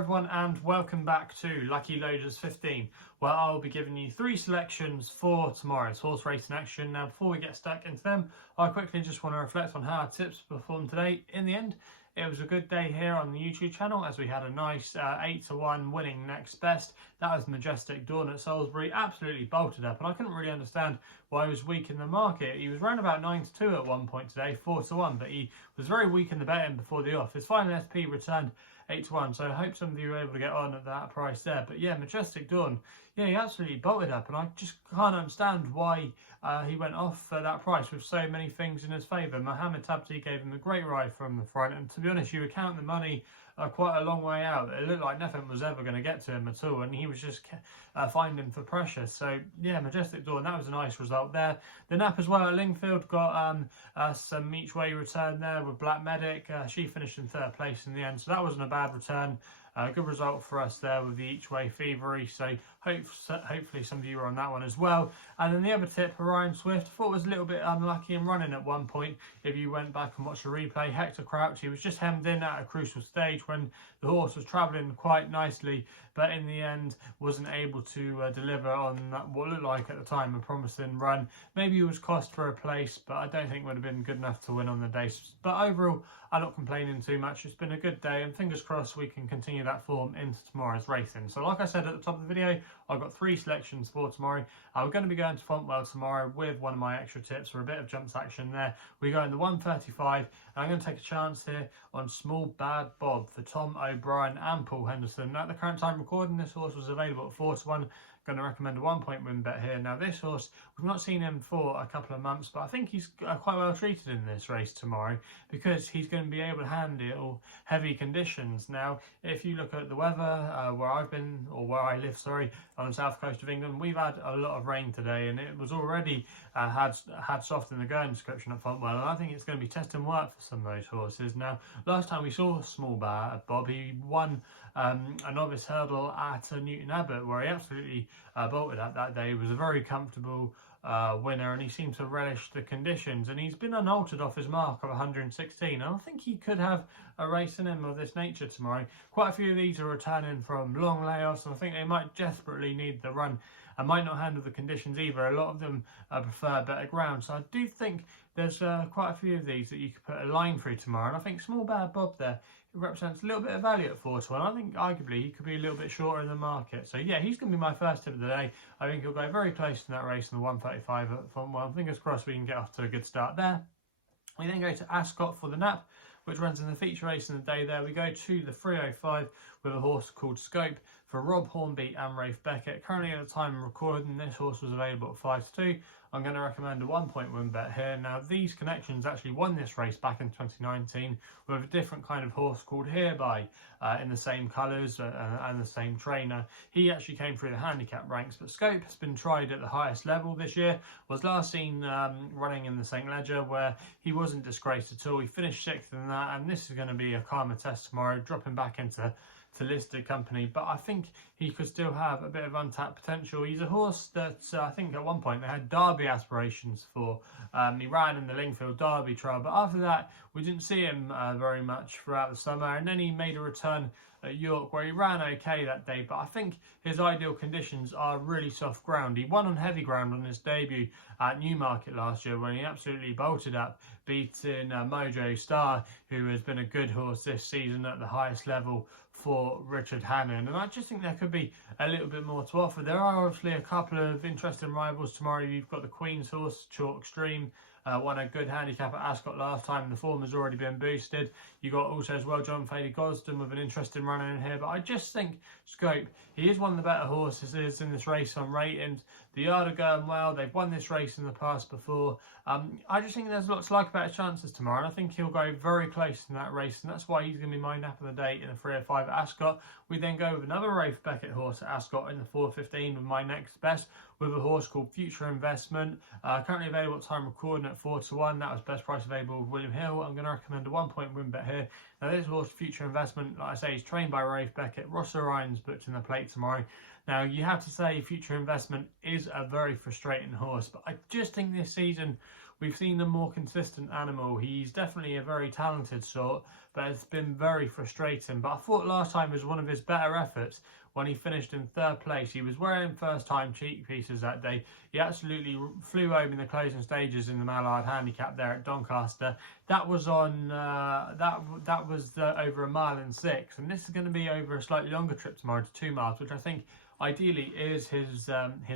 everyone, and welcome back to Lucky Loaders 15, where I'll be giving you 3 selections for tomorrow's horse racing action. Now, before we get stuck into them, I quickly just want to reflect on how our tips performed today. In the end, it was a good day here on the YouTube channel as we had a nice 8-1 winning next best. That was Majestic Dawn at Salisbury, absolutely bolted up, and I couldn't really understand why he was weak in the market. He was around about 9-2 at one point today, 4-1, but he was very weak in the betting before the off. His final SP returned 8-1, so I hope some of you were able to get on at that price there. But yeah, Majestic Dawn, yeah, he absolutely bolted up, and I just can't understand why he went off at that price with so many things in his favour. Mohammed Tabti gave him a great ride from the front, and to be honest, you would count the money quite a long way out. It looked like nothing was ever going to get to him at all, and he was just finding for pressure. So yeah, Majestic Dawn, that was a nice result there. The nap as well at Lingfield got some each way return there with Black Medic. She finished in 3rd place in the end, so that wasn't a bad return. Good result for us there with the each way thievery, so hopefully some of you were on that one as well. And then the other tip, Orion Swift, I thought was a little bit unlucky in running at one point. If you went back and watched the replay, Hector Crouch, he was just hemmed in at a crucial stage when the horse was travelling quite nicely, but in the end wasn't able to deliver on what looked like at the time a promising run. Maybe he was cost for a place, but I don't think would have been good enough to win on the day. But overall, I'm not complaining too much. It's been a good day, and fingers crossed we can continue that form into tomorrow's racing. So like I said at the top of the video, I've got 3 selections for tomorrow. We're going to be going to Fontwell tomorrow with one of my extra tips for a bit of jumps action there. We go in the 135, and I'm going to take a chance here on Small Bad Bob for Tom O'Brien and Paul Henderson. At the current time recording, this horse was available at 4-1. Going to recommend a 1-point win bet here. Now this horse, we've not seen him for a couple of months, but I think he's quite well treated in this race tomorrow because he's going to be able to handle heavy conditions. Now if you look at the weather where I've been, or where I live, sorry, on the south coast of England, we've had a lot of rain today, and it was already had soft in the going description at Fontwell, and I think it's going to be testing work for some of those horses. Now last time we saw Small Bad Bob, he won a novice hurdle at Newton Abbot, where he absolutely bolted up that day. He was a very comfortable winner, and he seemed to relish the conditions, and he's been unaltered off his mark of 116, and I think he could have a race in him of this nature tomorrow. Quite a few of these are returning from long layoffs, and I think they might desperately need the run and might not handle the conditions either. A lot of them prefer better ground, so I do think there's quite a few of these that you could put a line through tomorrow, and I think Small Bad Bob there, it represents a little bit of value at 4-1. I think arguably he could be a little bit shorter in the market. So yeah, he's going to be my first tip of the day. I think he'll go very close in that race in the 135 at Fontwell. Fingers crossed we can get off to a good start there. We then go to Ascot for the nap, which runs in the feature race in the day there. We go to the 305 with a horse called Scope for Rob Hornby and Rafe Beckett. Currently at the time of recording, this horse was available at 5-2. I'm going to recommend a 1-point win bet here. Now these connections actually won this race back in 2019 with a different kind of horse called Hereby in the same colours and the same trainer. He actually came through the handicap ranks, but Scope has been tried at the highest level this year. Was last seen running in the St Leger, where he wasn't disgraced at all. He finished 6th in that, and this is going to be a calmer test tomorrow, dropping back into listed company, but I think he could still have a bit of untapped potential. He's a horse that I think at one point they had Derby aspirations for. He ran in the Lingfield Derby trial, but after that we didn't see him very much throughout the summer, and then he made a return at York where he ran okay that day, but I think his ideal conditions are really soft ground. He won on heavy ground on his debut at Newmarket last year when he absolutely bolted up, beating Mojo Star, who has been a good horse this season at the highest level for Richard Hannon, and I just think there could be a little bit more to offer. There are obviously a couple of interesting rivals tomorrow. You've got the Queen's horse, Chalk Stream, won a good handicap at Ascot last time, and the form has already been boosted. You got also as well John Fady Gosden with an interesting runner in here, but I just think Scope, he is one of the better horses in this race on ratings. The yard are going well. They've won this race in the past before. I just think there's lots to like about his chances tomorrow, and I think he'll go very close in that race, and that's why he's going to be my nap of the day in a 305 at Ascot. We then go with another Rafe Beckett horse at Ascot in the 415 with my next best, with a horse called Future Investment. Currently available at time recording at 4-1. That was best price available with William Hill. I'm going to recommend a 1-point win bet here. Now this horse, Future Investment, like I say, is trained by Rafe Beckett. Ross Orion's booked in the plate tomorrow. Now you have to say Future Investment is a very frustrating horse, but I just think this season we've seen a more consistent animal. He's definitely a very talented sort, but it's been very frustrating. But I thought last time was one of his better efforts when he finished in 3rd place. He was wearing first time cheek pieces that day. He absolutely flew home in the closing stages in the Mallard Handicap there at Doncaster. That was on over 1.6 miles, and this is going to be over a slightly longer trip tomorrow to 2 miles, which I think ideally is his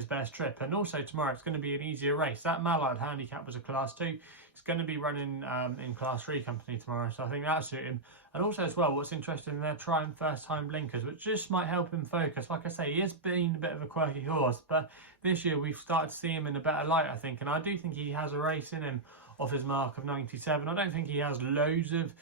best trip. And also tomorrow it's going to be an easier race. That Mallard Handicap was a Class 2. He's going to be running in Class 3 company tomorrow, so I think that'll suit him. And also as well, what's interesting, they're trying first time blinkers, which just might help him focus. Like I say, he has been a bit of a quirky horse, but this year we've started to see him in a better light, I think. And I do think he has a race in him off his mark of 97. I don't think he has loads of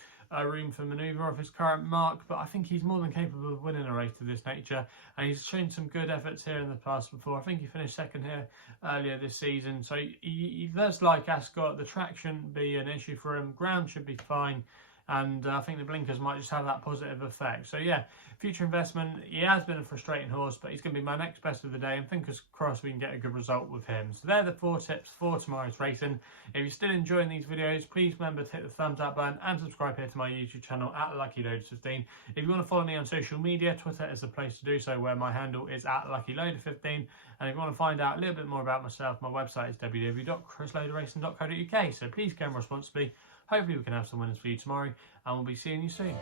room for manoeuvre off his current mark, but I think he's more than capable of winning a race of this nature, and he's shown some good efforts here in the past before. I think he finished 2nd here earlier this season, so he does like Ascot. The track shouldn't be an issue for him, ground should be fine, and I think the blinkers might just have that positive effect. So yeah, future investment. He has been a frustrating horse, but he's going to be my next best of the day, and fingers crossed we can get a good result with him. So they're the 4 tips for tomorrow's racing. If you're still enjoying these videos, please remember to hit the thumbs up button and subscribe here to my YouTube channel at LuckyLoaders15. If you want to follow me on social media, Twitter is the place to do so, where my handle is at LuckyLoader15. And if you want to find out a little bit more about myself, my website is www.chrisloaderracing.co.uk. So please game responsibly. Hopefully we can have some winners for you tomorrow, and we'll be seeing you soon.